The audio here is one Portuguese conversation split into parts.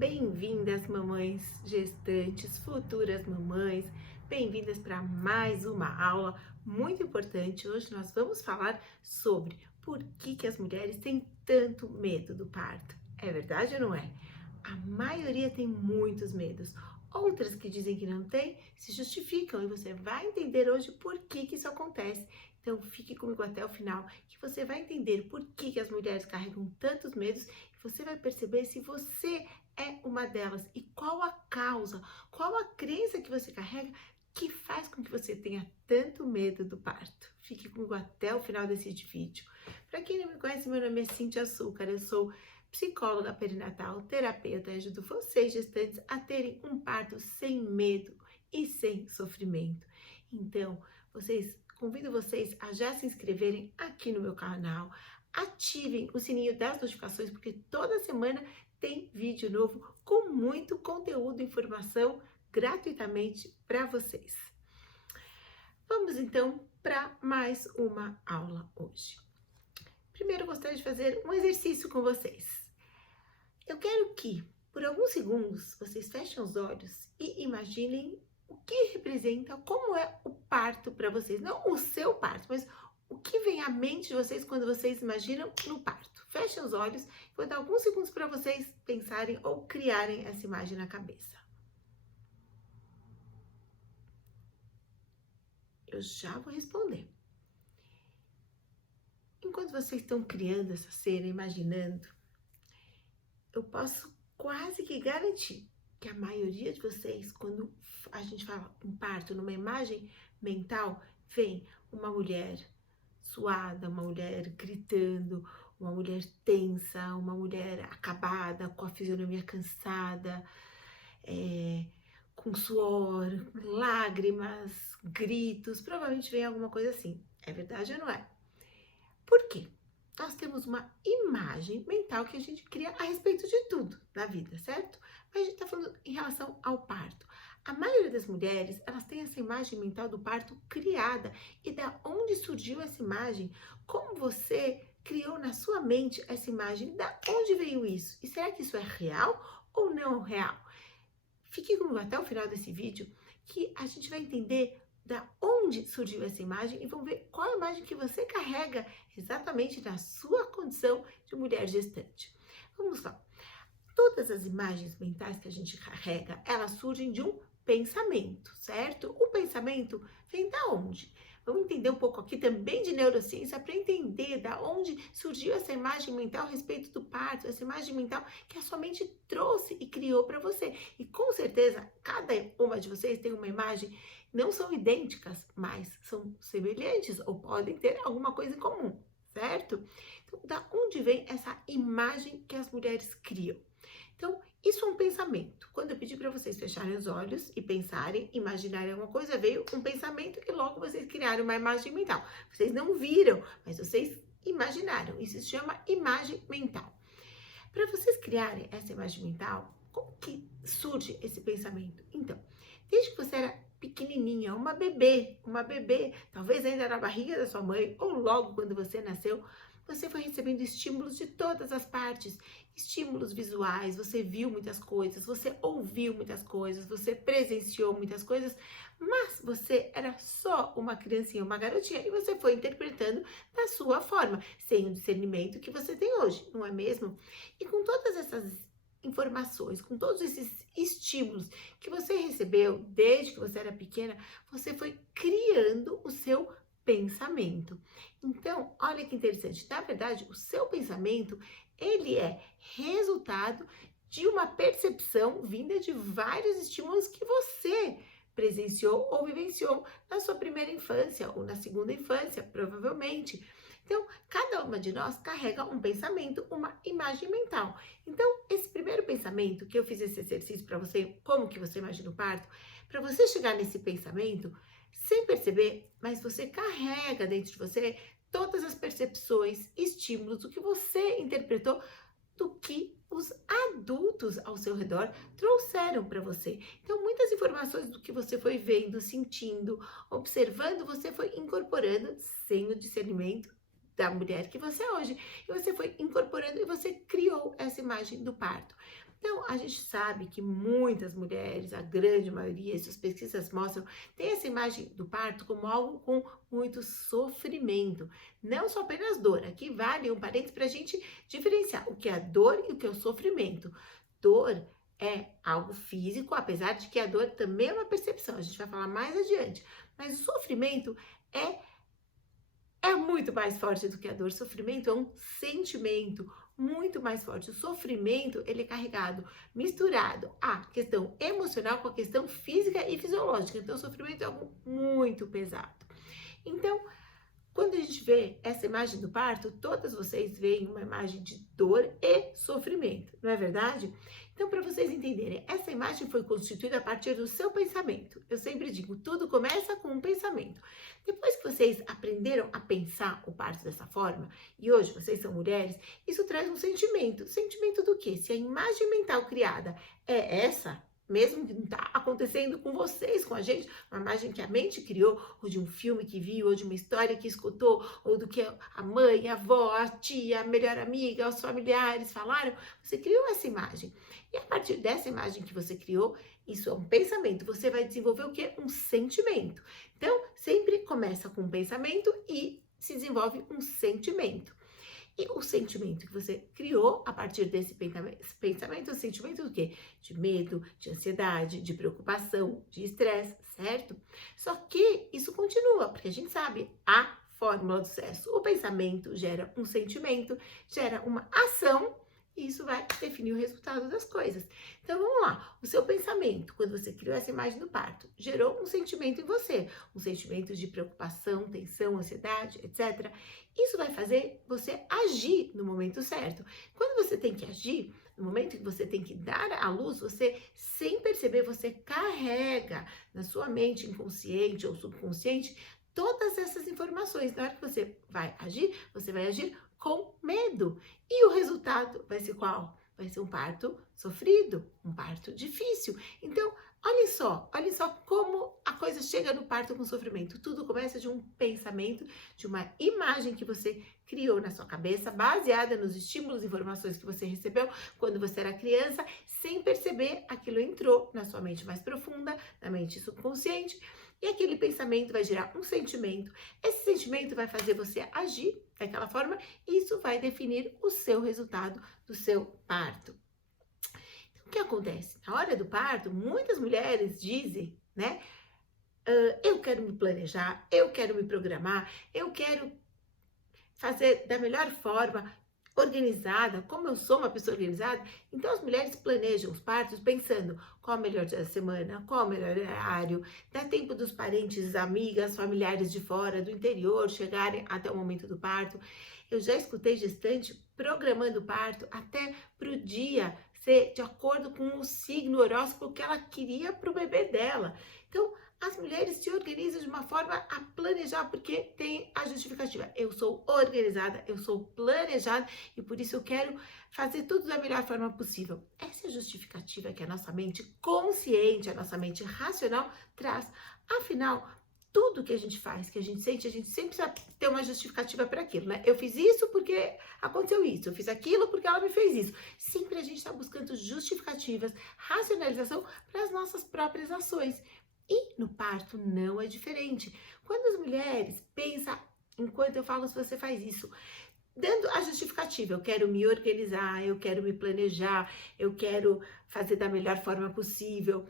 Bem-vindas, mamães gestantes, futuras mamães, bem-vindas para mais uma aula muito importante. Hoje nós vamos falar sobre por que as mulheres têm tanto medo do parto. É verdade ou não é? A maioria tem muitos medos. Outras que dizem que não tem, se justificam e você vai entender hoje por que isso acontece. Então fique comigo até o final, que você vai entender por que as mulheres carregam tantos medos e você vai perceber se você é uma delas e qual a causa, qual a crença que você carrega que faz com que você tenha tanto medo do parto. Fique comigo até o final desse vídeo. Para quem não me conhece, meu nome é Cintia Açúcar, eu sou psicóloga perinatal, terapeuta, e ajudo vocês gestantes a terem um parto sem medo e sem sofrimento. Então, convido vocês a já se inscreverem aqui no meu canal, ativem o sininho das notificações, porque toda semana tem vídeo novo com muito conteúdo e informação gratuitamente para vocês. Vamos então para mais uma aula hoje. Primeiro, eu gostaria de fazer um exercício com vocês. Eu quero que, por alguns segundos, vocês fechem os olhos e imaginem o que representa, como é o parto para vocês. Não o seu parto, mas o que vem à mente de vocês quando vocês imaginam no parto. Fechem os olhos, vou dar alguns segundos para vocês pensarem ou criarem essa imagem na cabeça. Eu já vou responder. Enquanto vocês estão criando essa cena, imaginando, eu posso quase que garantir que a maioria de vocês, quando a gente fala um parto numa imagem mental, vem uma mulher suada, uma mulher gritando, uma mulher tensa, uma mulher acabada, com a fisionomia cansada, com suor, lágrimas, gritos, provavelmente vem alguma coisa assim. É verdade ou não é? Por quê? Nós temos uma imagem mental que a gente cria a respeito de tudo na vida, certo? Mas a gente está falando em relação ao parto. A maioria das mulheres, elas têm essa imagem mental do parto criada. E da onde surgiu essa imagem? Como você criou na sua mente essa imagem? Da onde veio isso? E será que isso é real ou não real? Fique comigo até o final desse vídeo que a gente vai entender da onde surgiu essa imagem e vamos ver qual é a imagem que você carrega exatamente na sua condição de mulher gestante. Vamos lá. Todas as imagens mentais que a gente carrega, elas surgem de um pensamento, certo? O pensamento vem da onde? Vamos entender um pouco aqui também de neurociência para entender da onde surgiu essa imagem mental a respeito do parto, essa imagem mental que a sua mente trouxe e criou para você. E com certeza, cada uma de vocês tem uma imagem, não são idênticas, mas são semelhantes ou podem ter alguma coisa em comum, certo? Então, da onde vem essa imagem que as mulheres criam? Então, isso é um pensamento. Quando eu pedi para vocês fecharem os olhos e pensarem, imaginarem alguma coisa, veio um pensamento que logo vocês criaram uma imagem mental. Vocês não viram, mas vocês imaginaram. Isso se chama imagem mental. Para vocês criarem essa imagem mental, como que surge esse pensamento? Então, desde que você era pequenininha, uma bebê, talvez ainda na barriga da sua mãe, ou logo quando você nasceu, você foi recebendo estímulos de todas as partes, estímulos visuais, você viu muitas coisas, você ouviu muitas coisas, você presenciou muitas coisas, mas você era só uma criancinha, uma garotinha, e você foi interpretando da sua forma, sem o discernimento que você tem hoje, não é mesmo? E com todas essas informações, com todos esses estímulos que você recebeu desde que você era pequena, você foi criando o seu pensamento. Então, olha que interessante, na verdade, o seu pensamento, ele é resultado de uma percepção vinda de vários estímulos que você presenciou ou vivenciou na sua primeira infância ou na segunda infância, provavelmente. Então, cada uma de nós carrega um pensamento, uma imagem mental. Então, esse primeiro pensamento, que eu fiz esse exercício para você, como que você imagina o parto, para você chegar nesse pensamento, sem perceber, mas você carrega dentro de você todas as percepções, estímulos, o que você interpretou do que os adultos ao seu redor trouxeram para você. Então, muitas informações do que você foi vendo, sentindo, observando, você foi incorporando sem o discernimento da mulher que você é hoje. E você foi incorporando e você criou essa imagem do parto. Então, a gente sabe que muitas mulheres, a grande maioria, essas pesquisas mostram, tem essa imagem do parto como algo com muito sofrimento. Não só apenas dor. Aqui vale um parênteses para a gente diferenciar o que é a dor e o que é o sofrimento. Dor é algo físico, apesar de que a dor também é uma percepção. A gente vai falar mais adiante. Mas o sofrimento é muito mais forte do que a dor. O sofrimento é um sentimento muito mais forte. O sofrimento, ele é carregado, misturado à questão emocional com a questão física e fisiológica. Então, o sofrimento é algo muito pesado. Então, quando a gente vê essa imagem do parto, todas vocês veem uma imagem de dor e sofrimento, não é verdade? Então, para vocês entenderem, essa imagem foi constituída a partir do seu pensamento. Eu sempre digo, tudo começa com um pensamento. Depois que vocês aprenderam a pensar o parto dessa forma, e hoje vocês são mulheres, isso traz um sentimento. Sentimento do quê? Se a imagem mental criada é essa, mesmo que não está acontecendo com vocês, com a gente, uma imagem que a mente criou, ou de um filme que viu, ou de uma história que escutou, ou do que a mãe, a avó, a tia, a melhor amiga, os familiares falaram, você criou essa imagem. E a partir dessa imagem que você criou, isso é um pensamento, você vai desenvolver o quê? Um sentimento. Então, sempre começa com um pensamento e se desenvolve um sentimento. E o sentimento que você criou a partir desse pensamento, o sentimento do quê? De medo, de ansiedade, de preocupação, de estresse, certo? Só que isso continua, porque a gente sabe a fórmula do sucesso. O pensamento gera um sentimento, gera uma ação, e isso vai definir o resultado das coisas. Então, vamos lá. O seu pensamento, quando você criou essa imagem do parto, gerou um sentimento em você. Um sentimento de preocupação, tensão, ansiedade, etc. Isso vai fazer você agir no momento certo. Quando você tem que agir, no momento que você tem que dar à luz, você, sem perceber, você carrega na sua mente inconsciente ou subconsciente todas essas informações. Na hora que você vai agir com medo. E o resultado vai ser qual? Vai ser um parto sofrido, um parto difícil. Então, olha só como a coisa chega no parto com sofrimento. Tudo começa de um pensamento, de uma imagem que você criou na sua cabeça, baseada nos estímulos e informações que você recebeu quando você era criança, sem perceber, aquilo entrou na sua mente mais profunda, na mente subconsciente, e aquele pensamento vai gerar um sentimento. Esse sentimento vai fazer você agir daquela forma e isso vai definir o seu resultado do seu parto. Então, o que acontece? Na hora do parto, muitas mulheres dizem, né? Eu quero me planejar, eu quero me programar, eu quero fazer da melhor forma, organizada, como eu sou uma pessoa organizada, então as mulheres planejam os partos pensando qual o melhor dia da semana, qual o melhor horário, dá tempo dos parentes, amigas, familiares de fora, do interior, chegarem até o momento do parto. Eu já escutei gestante programando o parto até para o dia ser de acordo com o signo horóscopo que ela queria para o bebê dela. Então, as mulheres se organizam de uma forma a planejar, porque tem a justificativa. Eu sou organizada, eu sou planejada e por isso eu quero fazer tudo da melhor forma possível. Essa é a justificativa que a nossa mente consciente, a nossa mente racional traz. Afinal, tudo que a gente faz, que a gente sente, a gente sempre precisa ter uma justificativa para aquilo, né? Eu fiz isso porque aconteceu isso, eu fiz aquilo porque ela me fez isso. Sempre a gente está buscando justificativas, racionalização para as nossas próprias ações. E no parto não é diferente. Quando as mulheres pensam, enquanto eu falo se você faz isso, dando a justificativa, eu quero me organizar, eu quero me planejar, eu quero fazer da melhor forma possível.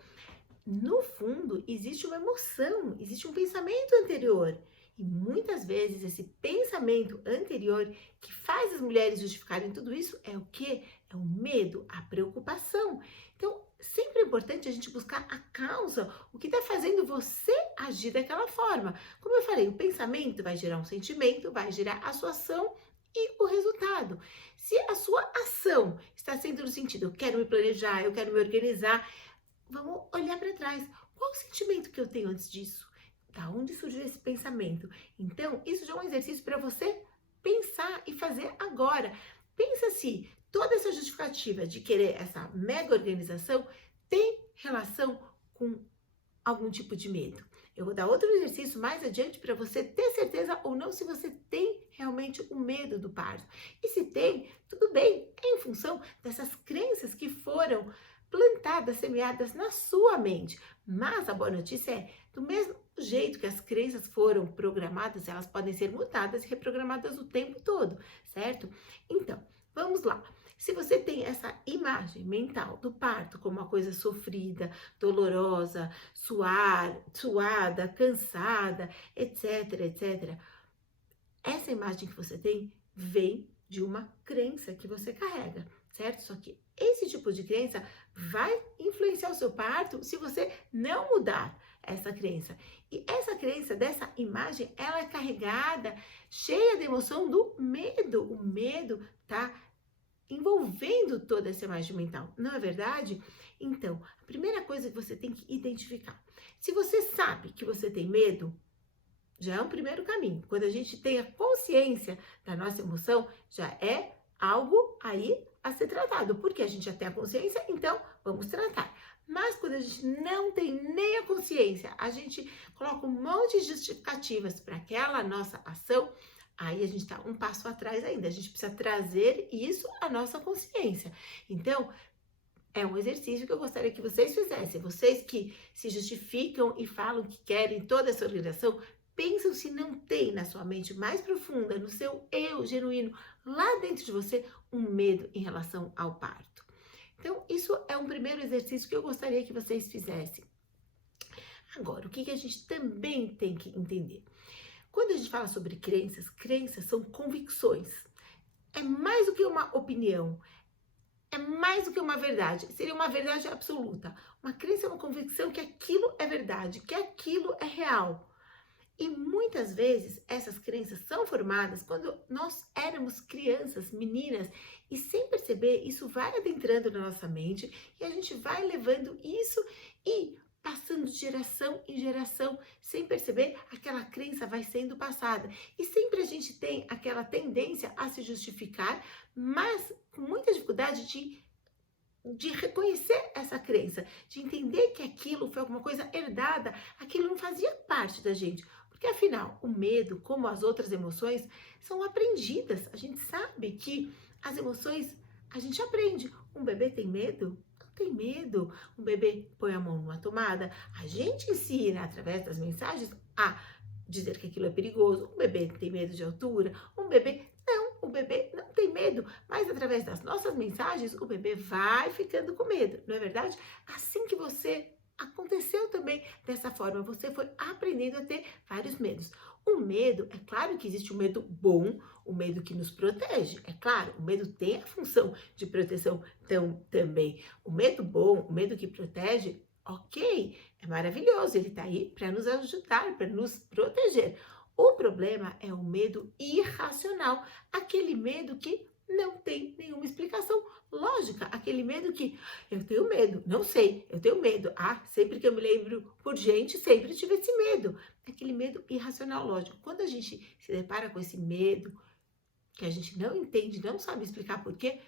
No fundo, existe uma emoção, existe um pensamento anterior. E muitas vezes esse pensamento anterior que faz as mulheres justificarem tudo isso é o quê? É o medo, a preocupação. Então, sempre é importante a gente buscar a causa, o que está fazendo você agir daquela forma. Como eu falei, o pensamento vai gerar um sentimento, vai gerar a sua ação e o resultado. Se a sua ação está sendo no sentido, eu quero me planejar, eu quero me organizar, vamos olhar para trás. Qual o sentimento que eu tenho antes disso? Da onde surgiu esse pensamento? Então, isso já é um exercício para você pensar e fazer agora. Pensa se toda essa justificativa de querer essa mega organização tem relação com algum tipo de medo. Eu vou dar outro exercício mais adiante para você ter certeza ou não se você tem realmente o medo do parto. E se tem, tudo bem, é em função dessas crenças que foram plantadas, semeadas na sua mente. Mas a boa notícia é, do mesmo jeito que as crenças foram programadas, elas podem ser mudadas e reprogramadas o tempo todo, certo? Então, vamos lá. Se você tem essa imagem mental do parto como uma coisa sofrida, dolorosa, suada, cansada, etc, etc, essa imagem que você tem vem de uma crença que você carrega, certo? Só que esse tipo de crença vai influenciar o seu parto se você não mudar essa crença. E essa crença dessa imagem, ela é carregada, cheia de emoção do medo. O medo tá envolvendo toda essa imagem mental, não é verdade? Então, a primeira coisa que você tem que identificar, se você sabe que você tem medo, já é um primeiro caminho. Quando a gente tem a consciência da nossa emoção, já é algo aí a ser tratado, porque a gente já tem a consciência, então vamos tratar. Mas quando a gente não tem nem a consciência, a gente coloca um monte de justificativas para aquela nossa ação, aí a gente está um passo atrás ainda. A gente precisa trazer isso à nossa consciência. Então, é um exercício que eu gostaria que vocês fizessem. Vocês que se justificam e falam que querem toda essa organização, pensam se não tem na sua mente mais profunda, no seu eu genuíno, lá dentro de você, um medo em relação ao parto. Então, isso é um primeiro exercício que eu gostaria que vocês fizessem. Agora, o que a gente também tem que entender? Quando a gente fala sobre crenças, crenças são convicções. É mais do que uma opinião, é mais do que uma verdade, seria uma verdade absoluta. Uma crença é uma convicção que aquilo é verdade, que aquilo é real. E muitas vezes essas crenças são formadas quando nós éramos crianças, meninas, e sem perceber, isso vai adentrando na nossa mente e a gente vai levando isso e passando de geração em geração, sem perceber, aquela crença vai sendo passada. E sempre a gente tem aquela tendência a se justificar, mas com muita dificuldade de reconhecer essa crença, de entender que aquilo foi alguma coisa herdada, aquilo não fazia parte da gente. Porque afinal, o medo, como as outras emoções, são aprendidas. A gente sabe que as emoções, a gente aprende. Um bebê tem medo? Não tem medo. Um bebê põe a mão numa tomada? A gente ensina, através das mensagens, a dizer que aquilo é perigoso. Um bebê tem medo de altura? Um bebê... Não, o bebê não tem medo. Mas através das nossas mensagens, o bebê vai ficando com medo. Não é verdade? Assim que você... aconteceu também dessa forma, você foi aprendendo a ter vários medos. O medo, é claro que existe o medo bom, o medo que nos protege, é claro, o medo tem a função de proteção também. O medo bom, o medo que protege, ok, é maravilhoso, ele tá aí para nos ajudar, para nos proteger. O problema é o medo irracional, aquele medo que não tem nenhuma explicação lógica, aquele medo que eu tenho medo, não sei, eu tenho medo. Ah, sempre que eu me lembro por gente, sempre tive esse medo. Aquele medo irracional lógico. Quando a gente se depara com esse medo, que a gente não entende, não sabe explicar por quê,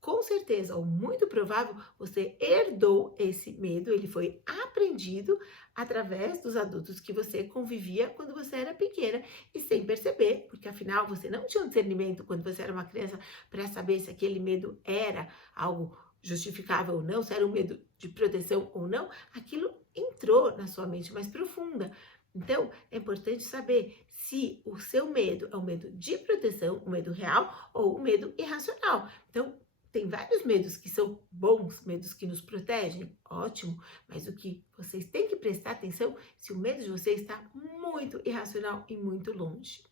com certeza, ou muito provável, você herdou esse medo, ele foi aprendido através dos adultos que você convivia quando você era pequena e sem perceber, porque afinal você não tinha um discernimento quando você era uma criança para saber se aquele medo era algo justificável ou não, se era um medo de proteção ou não, aquilo entrou na sua mente mais profunda. Então, é importante saber se o seu medo é um medo de proteção, um medo real ou um medo irracional. Então, tem vários medos que são bons, medos que nos protegem, ótimo, mas o que vocês têm que prestar atenção se o medo de vocês está muito irracional e muito longe.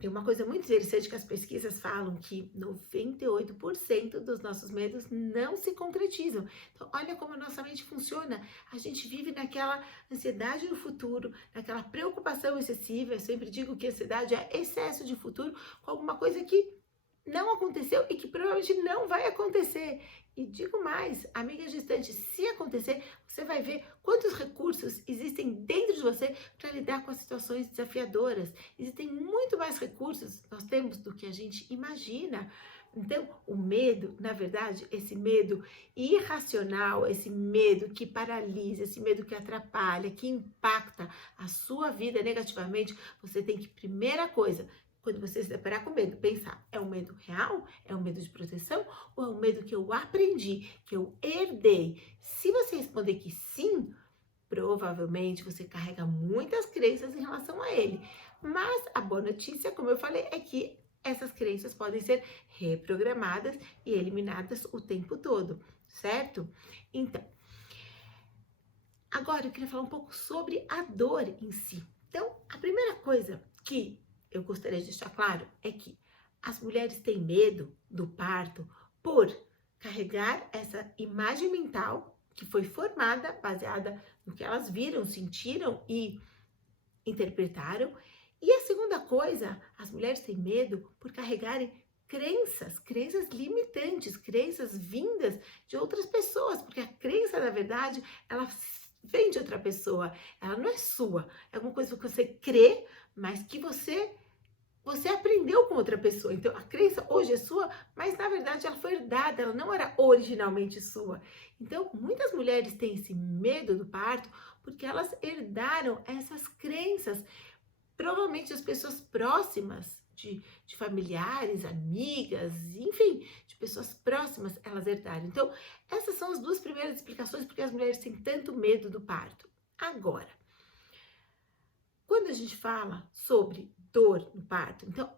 Tem uma coisa muito interessante que as pesquisas falam que 98% dos nossos medos não se concretizam. Então, olha como a nossa mente funciona. A gente vive naquela ansiedade no futuro, naquela preocupação excessiva. Eu sempre digo que ansiedade é excesso de futuro com alguma coisa que não aconteceu e que provavelmente não vai acontecer. E digo mais, amiga gestante, se acontecer, você vai ver quantos recursos existem dentro de você para lidar com as situações desafiadoras. Existem muito mais recursos nós temos do que a gente imagina. Então, o medo, na verdade, esse medo irracional, esse medo que paralisa, esse medo que atrapalha, que impacta a sua vida negativamente, você tem que, primeira coisa, quando você se deparar com medo, pensar, é um medo real? É um medo de proteção? Ou é um medo que eu aprendi, que eu herdei? Se você responder que sim, provavelmente você carrega muitas crenças em relação a ele. Mas a boa notícia, como eu falei, é que essas crenças podem ser reprogramadas e eliminadas o tempo todo, certo? Então, agora eu queria falar um pouco sobre a dor em si. Então, a primeira coisa que eu gostaria de deixar claro é que as mulheres têm medo do parto por carregar essa imagem mental que foi formada baseada no que elas viram, sentiram e interpretaram. E a segunda coisa, as mulheres têm medo por carregarem crenças limitantes, crenças vindas de outras pessoas, porque a crença, na verdade, ela vem de outra pessoa, ela não é sua, é alguma coisa que você crê, mas que você aprendeu com outra pessoa. Então, a crença hoje é sua, mas na verdade ela foi herdada, ela não era originalmente sua. Então, muitas mulheres têm esse medo do parto porque elas herdaram essas crenças. Provavelmente as pessoas próximas de familiares, amigas, enfim, de pessoas próximas, elas herdaram. Então, essas são as duas primeiras explicações porque as mulheres têm tanto medo do parto. Agora, quando a gente fala sobre dor no parto, então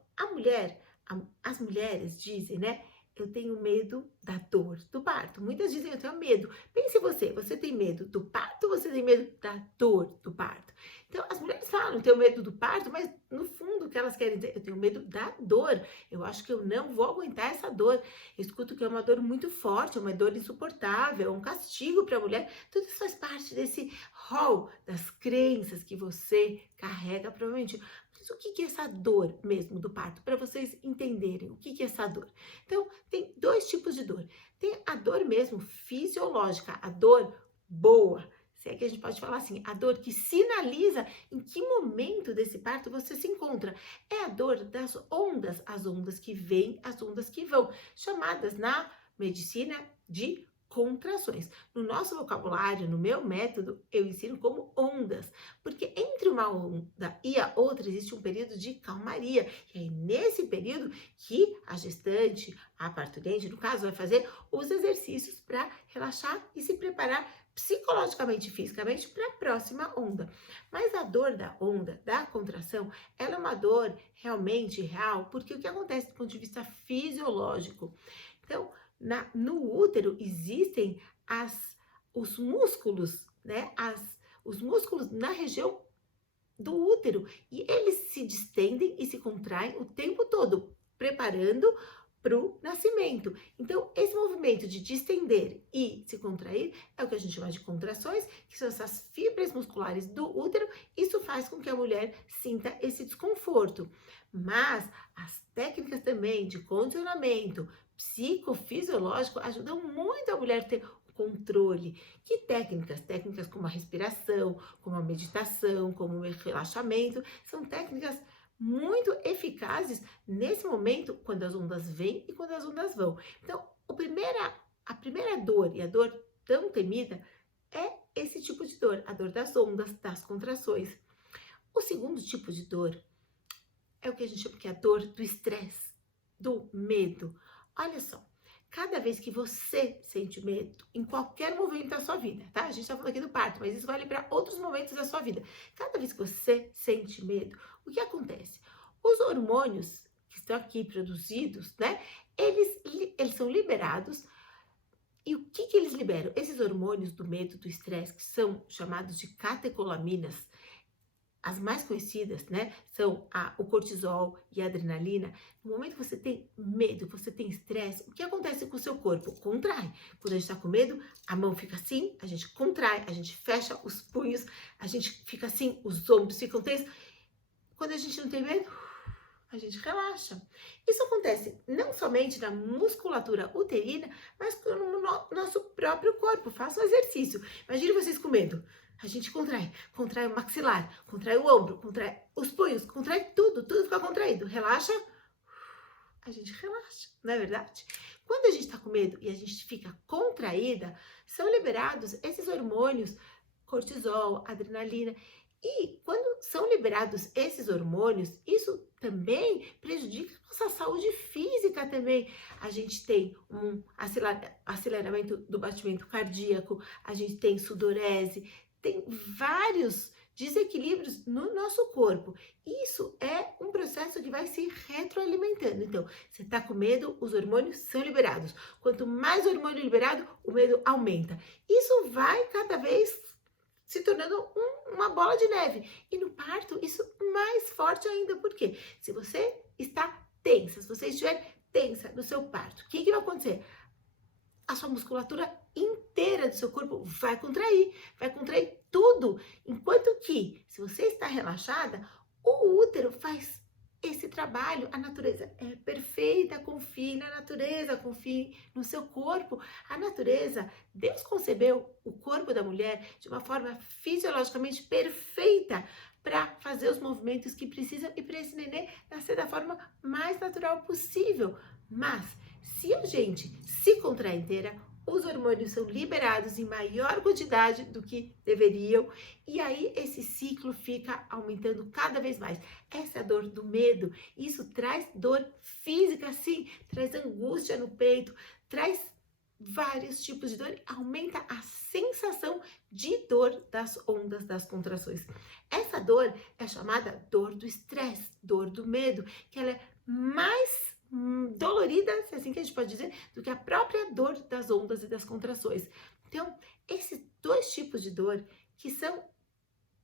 as mulheres dizem, né? Eu tenho medo da dor do parto. Muitas dizem, eu tenho medo. Pense você tem medo do parto ou você tem medo da dor do parto? Então, as mulheres falam, eu tenho medo do parto, mas no fundo o que elas querem dizer, eu tenho medo da dor. Eu acho que eu não vou aguentar essa dor. Eu escuto que é uma dor muito forte, é uma dor insuportável, é um castigo para a mulher. Tudo isso faz parte desse rol das crenças que você carrega, provavelmente. Mas o que é essa dor mesmo do parto? Para vocês entenderem o que é essa dor. Então, tem dois tipos de dor. Tem a dor mesmo fisiológica, a dor boa. Se é que a gente pode falar assim, a dor que sinaliza em que momento desse parto você se encontra. É a dor das ondas, as ondas que vêm, as ondas que vão, chamadas na medicina de contrações. No nosso vocabulário, no meu método, eu ensino como ondas, porque entre uma onda e a outra existe um período de calmaria. E é nesse período que a gestante, a parturiente, no caso, vai fazer os exercícios para relaxar e se preparar psicologicamente e fisicamente para a próxima onda. Mas a dor da onda, da contração, ela é uma dor realmente real, porque o que acontece do ponto de vista fisiológico? Então, no útero existem os músculos, né? Os músculos na região do útero e eles se distendem e se contraem o tempo todo, preparando para o nascimento. Então, esse movimento de distender e se contrair é o que a gente chama de contrações, que são essas fibras musculares do útero. Isso faz com que a mulher sinta esse desconforto. Mas as técnicas também de condicionamento psicofisiológico ajudam muito a mulher a ter controle. Que técnicas? Técnicas como a respiração, como a meditação, como o relaxamento, são técnicas muito eficazes nesse momento, quando as ondas vêm e quando as ondas vão. Então, a primeira dor, e a dor tão temida, é esse tipo de dor, a dor das ondas, das contrações. O segundo tipo de dor é o que a gente chama que é a dor do estresse, do medo. Olha só, cada vez que você sente medo, em qualquer momento da sua vida, tá? A gente tá falando aqui do parto, mas isso vale para outros momentos da sua vida. Cada vez que você sente medo, o que acontece? Os hormônios que estão aqui produzidos, né? Eles são liberados. E o que eles liberam? Esses hormônios do medo, do estresse, que são chamados de catecolaminas, as mais conhecidas, né, são o cortisol e a adrenalina. No momento que você tem medo, você tem estresse, o que acontece com o seu corpo? Contrai. Quando a gente tá com medo, a mão fica assim, a gente contrai, a gente fecha os punhos, a gente fica assim, os ombros ficam tensos. Quando a gente não tem medo, a gente relaxa. Isso acontece não somente na musculatura uterina, mas no nosso próprio corpo. Faça um exercício. Imagine vocês com medo. A gente contrai o maxilar, contrai o ombro, contrai os punhos, contrai tudo fica contraído. Relaxa, a gente relaxa, não é verdade? Quando a gente está com medo e a gente fica contraída, são liberados esses hormônios, cortisol, adrenalina. E quando são liberados esses hormônios, isso também prejudica a nossa saúde física também. A gente tem um aceleramento do batimento cardíaco, a gente tem sudorese, tem vários desequilíbrios no nosso corpo. Isso é um processo que vai se retroalimentando. Então, você está com medo, os hormônios são liberados. Quanto mais hormônio liberado, o medo aumenta. Isso vai cada vez se tornando uma bola de neve. E no parto, isso mais forte ainda. Por quê? Se você está tensa, se você estiver tensa no seu parto, o que vai acontecer? A sua musculatura inteira do seu corpo vai contrair tudo. Enquanto que, se você está relaxada, o útero faz esse trabalho. A natureza é perfeita, confie na natureza, confie no seu corpo. A natureza, Deus concebeu o corpo da mulher de uma forma fisiologicamente perfeita para fazer os movimentos que precisa e para esse nenê nascer da forma mais natural possível. Mas, se a gente se contrai inteira, os hormônios são liberados em maior quantidade do que deveriam e aí esse ciclo fica aumentando cada vez mais. Essa é a dor do medo. Isso traz dor física, sim, traz angústia no peito, traz vários tipos de dor, aumenta a sensação de dor das ondas das contrações. Essa dor é chamada dor do estresse, dor do medo, que ela é mais dolorida, se é assim que a gente pode dizer, do que a própria dor das ondas e das contrações. Então, esses dois tipos de dor que são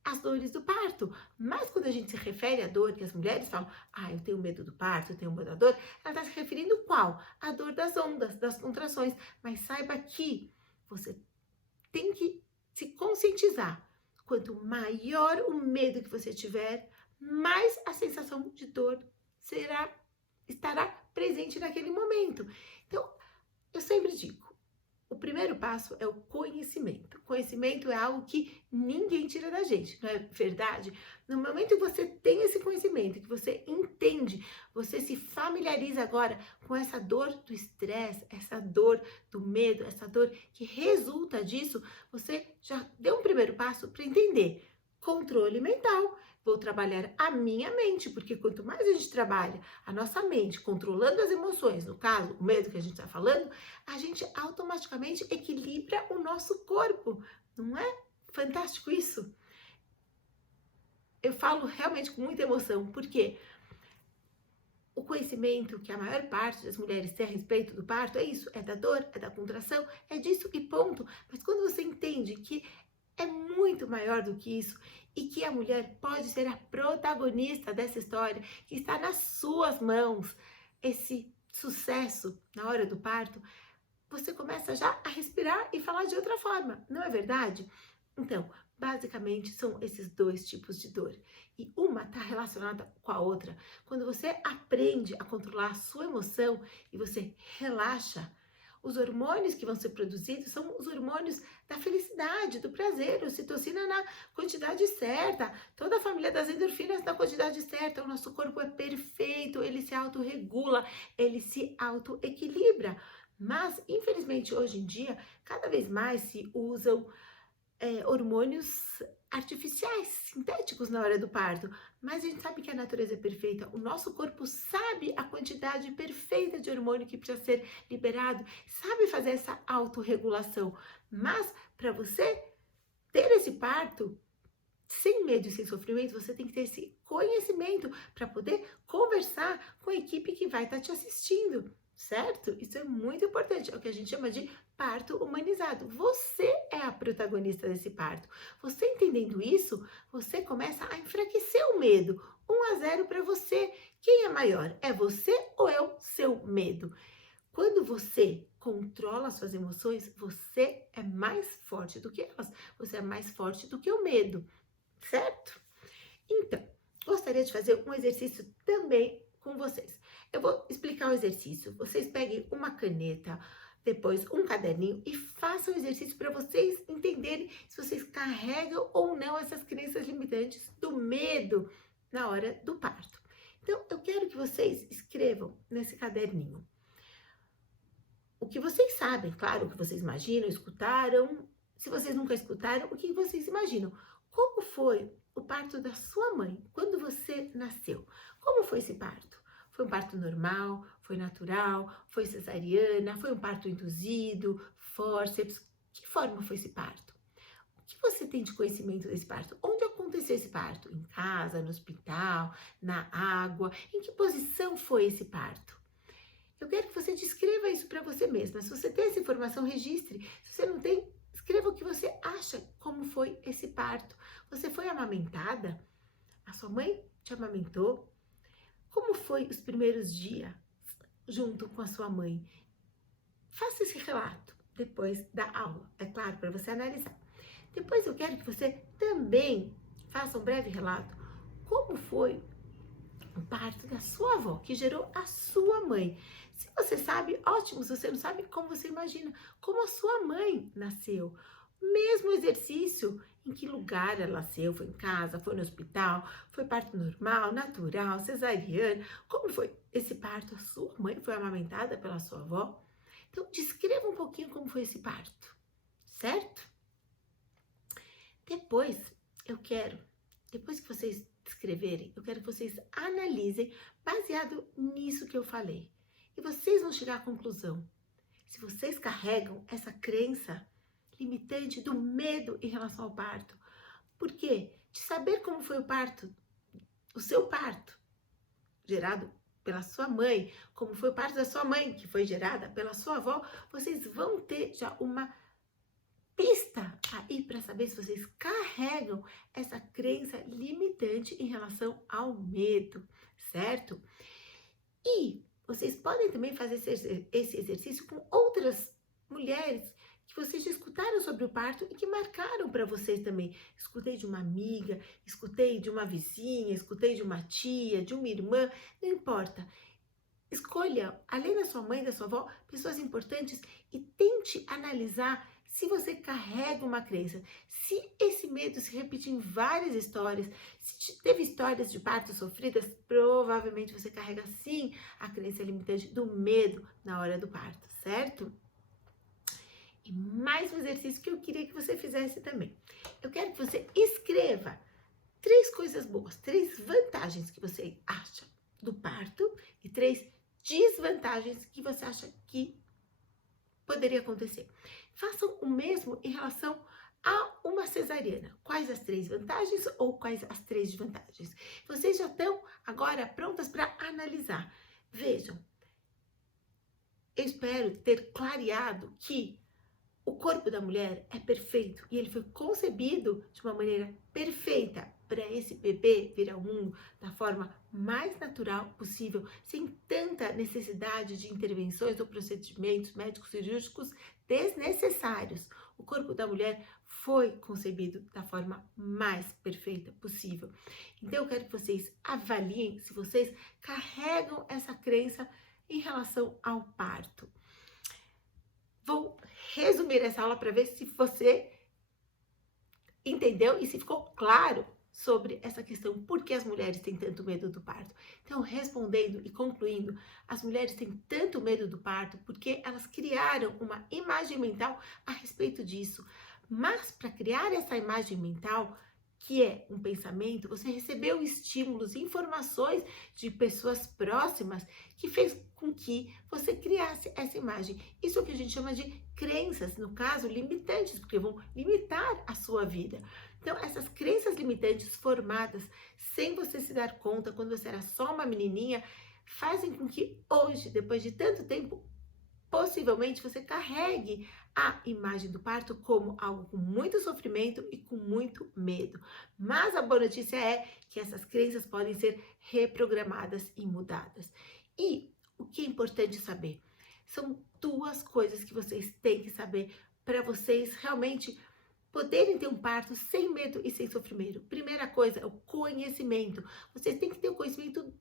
as dores do parto. Mas quando a gente se refere à dor, que as mulheres falam, eu tenho medo do parto, eu tenho medo da dor, ela está se referindo qual? A dor das ondas, das contrações. Mas saiba que você tem que se conscientizar. Quanto maior o medo que você tiver, mais a sensação de dor estará presente naquele momento. Então, eu sempre digo, o primeiro passo é o conhecimento. Conhecimento é algo que ninguém tira da gente, não é verdade? No momento que você tem esse conhecimento, que você entende, você se familiariza agora com essa dor do estresse, essa dor do medo, essa dor que resulta disso, você já deu um primeiro passo para entender. Controle mental. Vou trabalhar a minha mente, porque quanto mais a gente trabalha a nossa mente, controlando as emoções, no caso, o medo que a gente está falando, a gente automaticamente equilibra o nosso corpo. Não é fantástico isso? Eu falo realmente com muita emoção, porque o conhecimento que a maior parte das mulheres tem a respeito do parto é isso, é da dor, é da contração, é disso e ponto. Mas quando você entende que é muito maior do que isso e que a mulher pode ser a protagonista dessa história, que está nas suas mãos, esse sucesso na hora do parto, você começa já a respirar e falar de outra forma, não é verdade? Então, basicamente são esses dois tipos de dor e uma está relacionada com a outra. Quando você aprende a controlar a sua emoção e você relaxa, os hormônios que vão ser produzidos são os hormônios da felicidade, do prazer, ocitocina na quantidade certa, toda a família das endorfinas na quantidade certa. O nosso corpo é perfeito, ele se autorregula, ele se autoequilibra. Mas, infelizmente, hoje em dia, cada vez mais se usam hormônios artificiais, sintéticos na hora do parto. Mas a gente sabe que a natureza é perfeita, o nosso corpo sabe a quantidade perfeita de hormônio que precisa ser liberado, sabe fazer essa autorregulação. Mas para você ter esse parto sem medo e sem sofrimento, você tem que ter esse conhecimento para poder conversar com a equipe que vai estar te assistindo, certo? Isso é muito importante, é o que a gente chama de parto humanizado. Você é a protagonista desse parto. Você entendendo isso, você começa a enfraquecer o medo. 1-0 para você. Quem é maior? É você ou é o seu medo? Quando você controla as suas emoções, você é mais forte do que elas. Você é mais forte do que o medo, certo? Então, gostaria de fazer um exercício também com vocês. Eu vou explicar o exercício. Vocês peguem uma caneta, depois um caderninho e façam o exercício para vocês entenderem se vocês carregam ou não essas crenças limitantes do medo na hora do parto. Então, eu quero que vocês escrevam nesse caderninho o que vocês sabem, claro, o que vocês imaginam, escutaram. Se vocês nunca escutaram, o que vocês imaginam? Como foi o parto da sua mãe quando você nasceu? Como foi esse parto? Foi um parto normal? Foi natural? Foi cesariana? Foi um parto induzido? Fórceps? Que forma foi esse parto? O que você tem de conhecimento desse parto? Onde aconteceu esse parto? Em casa, no hospital, na água? Em que posição foi esse parto? Eu quero que você descreva isso para você mesma. Se você tem essa informação, registre. Se você não tem, escreva o que você acha, como foi esse parto. Você foi amamentada? A sua mãe te amamentou? Como foi os primeiros dias junto com a sua mãe? Faça esse relato depois da aula, é claro, para você analisar. Depois eu quero que você também faça um breve relato. Como foi o parto da sua avó, que gerou a sua mãe? Se você sabe, ótimo. Se você não sabe, como você imagina, como a sua mãe nasceu. Mesmo exercício, em que lugar ela nasceu? Foi em casa? Foi no hospital? Foi parto normal, natural, cesariana? Como foi esse parto? A sua mãe foi amamentada pela sua avó? Então, descreva um pouquinho como foi esse parto, certo? Depois, depois que vocês escreverem, eu quero que vocês analisem baseado nisso que eu falei. E vocês vão chegar à conclusão. Se vocês carregam essa crença limitante do medo em relação ao parto. Por quê? De saber como foi o parto, o seu parto, gerado pela sua mãe, como foi o parto da sua mãe, que foi gerada pela sua avó, vocês vão ter já uma pista aí para saber se vocês carregam essa crença limitante em relação ao medo, certo? E vocês podem também fazer esse exercício com outras mulheres que vocês já escutaram sobre o parto e que marcaram para vocês também. Escutei de uma amiga, escutei de uma vizinha, escutei de uma tia, de uma irmã, não importa. Escolha, além da sua mãe, da sua avó, pessoas importantes e tente analisar se você carrega uma crença, se esse medo se repete em várias histórias, se teve histórias de partos sofridas, provavelmente você carrega sim a crença limitante do medo na hora do parto, certo? E mais um exercício que eu queria que você fizesse também. Eu quero que você escreva 3 coisas boas, 3 vantagens que você acha do parto e 3 desvantagens que você acha que poderia acontecer. Façam o mesmo em relação a uma cesariana. Quais as 3 vantagens ou quais as 3 desvantagens? Vocês já estão agora prontas para analisar. Vejam, eu espero ter clareado que o corpo da mulher é perfeito e ele foi concebido de uma maneira perfeita para esse bebê vir ao mundo da forma mais natural possível, sem tanta necessidade de intervenções ou procedimentos médicos cirúrgicos desnecessários. O corpo da mulher foi concebido da forma mais perfeita possível. Então eu quero que vocês avaliem se vocês carregam essa crença em relação ao parto. Vou resumir essa aula para ver se você entendeu e se ficou claro sobre essa questão, por que as mulheres têm tanto medo do parto. Então, respondendo e concluindo, as mulheres têm tanto medo do parto porque elas criaram uma imagem mental a respeito disso. Mas para criar essa imagem mental, que é um pensamento, você recebeu estímulos, informações de pessoas próximas que fez com que você criasse essa imagem. Isso é o que a gente chama de crenças, no caso, limitantes, porque vão limitar a sua vida. Então, essas crenças limitantes formadas sem você se dar conta, quando você era só uma menininha, fazem com que hoje, depois de tanto tempo, possivelmente você carregue a imagem do parto como algo com muito sofrimento e com muito medo. Mas a boa notícia é que essas crenças podem ser reprogramadas e mudadas. E o que é importante saber? São 2 coisas que vocês têm que saber para vocês realmente poderem ter um parto sem medo e sem sofrimento. Primeira coisa é o conhecimento. Vocês têm que ter o conhecimento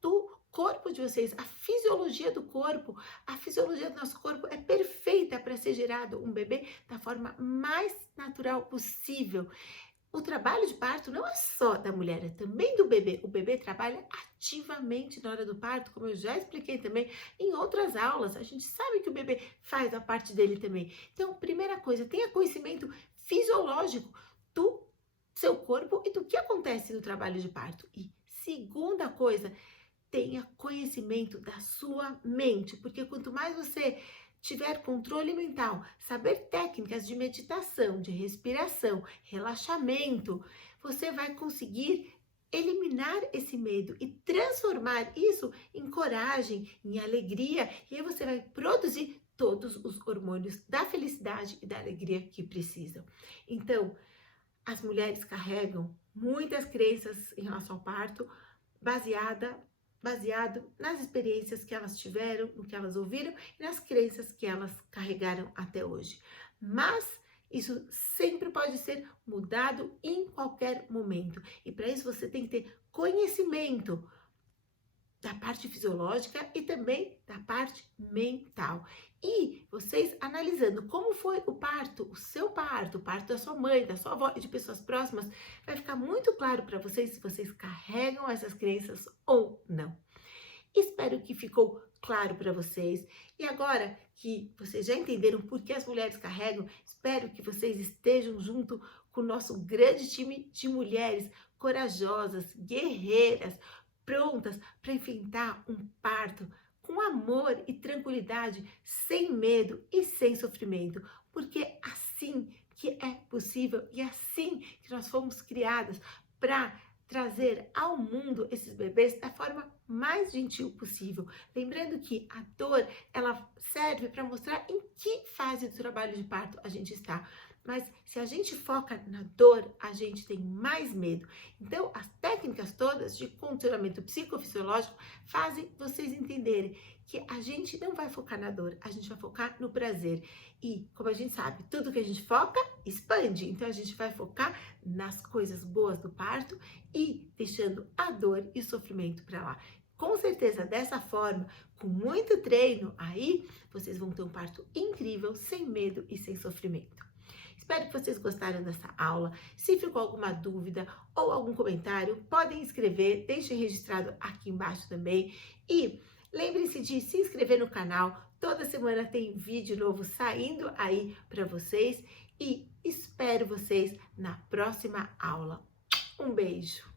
do corpo de vocês, a fisiologia do corpo. A fisiologia do nosso corpo é perfeita para ser gerado um bebê da forma mais natural possível. o trabalho de parto não é só da mulher, é também do bebê. O bebê trabalha ativamente na hora do parto, como eu já expliquei também em outras aulas. A gente sabe que o bebê faz a parte dele também. Então, primeira coisa, tenha conhecimento fisiológico do seu corpo e do que acontece no trabalho de parto. E segunda coisa, tenha conhecimento da sua mente, porque quanto mais você tiver controle mental, saber técnicas de meditação, de respiração, relaxamento, você vai conseguir eliminar esse medo e transformar isso em coragem, em alegria, e aí você vai produzir todos os hormônios da felicidade e da alegria que precisam. Então, as mulheres carregam muitas crenças em relação ao parto, baseado nas experiências que elas tiveram, no que elas ouviram e nas crenças que elas carregaram até hoje. Mas isso sempre pode ser mudado em qualquer momento. E para isso você tem que ter conhecimento da parte fisiológica e também da parte mental. E vocês analisando como foi o parto, o seu parto, o parto da sua mãe, da sua avó e de pessoas próximas, vai ficar muito claro para vocês se vocês carregam essas crenças ou não. Espero que ficou claro para vocês. E agora que vocês já entenderam por que as mulheres carregam, espero que vocês estejam junto com o nosso grande time de mulheres corajosas, guerreiras, prontas para enfrentar um parto com amor e tranquilidade, sem medo e sem sofrimento, porque assim que é possível e assim que nós fomos criadas para trazer ao mundo esses bebês da forma mais gentil possível. Lembrando que a dor, ela serve para mostrar em que fase do trabalho de parto a gente está. Mas se a gente foca na dor, a gente tem mais medo. Então, as técnicas todas de condicionamento psicofisiológico fazem vocês entenderem que a gente não vai focar na dor, a gente vai focar no prazer. E, como a gente sabe, tudo que a gente foca, expande. Então, a gente vai focar nas coisas boas do parto e deixando a dor e o sofrimento para lá. Com certeza, dessa forma, com muito treino, aí vocês vão ter um parto incrível, sem medo e sem sofrimento. Espero que vocês gostaram dessa aula. Se ficou alguma dúvida ou algum comentário, podem escrever, deixem registrado aqui embaixo também. E lembrem-se de se inscrever no canal. Toda semana tem vídeo novo saindo aí para vocês. E espero vocês na próxima aula. Um beijo!